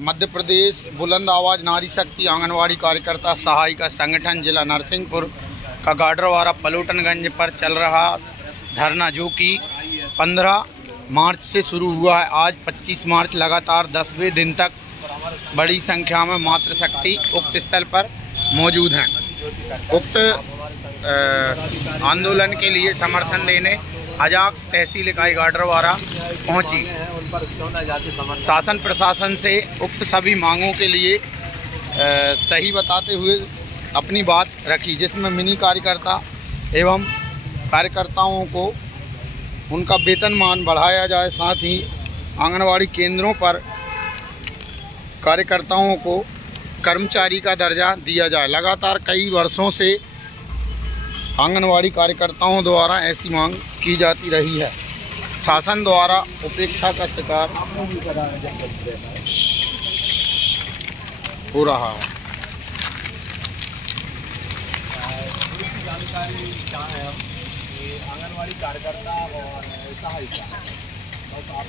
मध्य प्रदेश बुलंद आवाज़ नारी शक्ति आंगनवाड़ी कार्यकर्ता सहायिका संगठन जिला नरसिंहपुर का गाडरवारा पलोटनगंज पर चल रहा धरना, जो कि 15 मार्च से शुरू हुआ है। आज 25 मार्च लगातार 10वें दिन तक बड़ी संख्या में मातृशक्ति उक्त स्थल पर मौजूद हैं। उक्त आंदोलन के लिए समर्थन देने अजाक्स तहसील इकाई गाडरवारा पहुंची। शासन प्रशासन से उक्त सभी मांगों के लिए सही बताते हुए अपनी बात रखी, जिसमें मिनी कार्यकर्ता एवं कार्यकर्ताओं को उनका वेतनमान बढ़ाया जाए, साथ ही आंगनवाड़ी केंद्रों पर कार्यकर्ताओं को कर्मचारी का दर्जा दिया जाए। लगातार कई वर्षों से आंगनवाड़ी कार्यकर्ताओं द्वारा ऐसी मांग की जाती रही है। शासन द्वारा उपेक्षा का शिकार हो रहा है। जानकारी क्या है हम कि आंगनवाड़ी कार्यकर्ता और सहायिका बस आप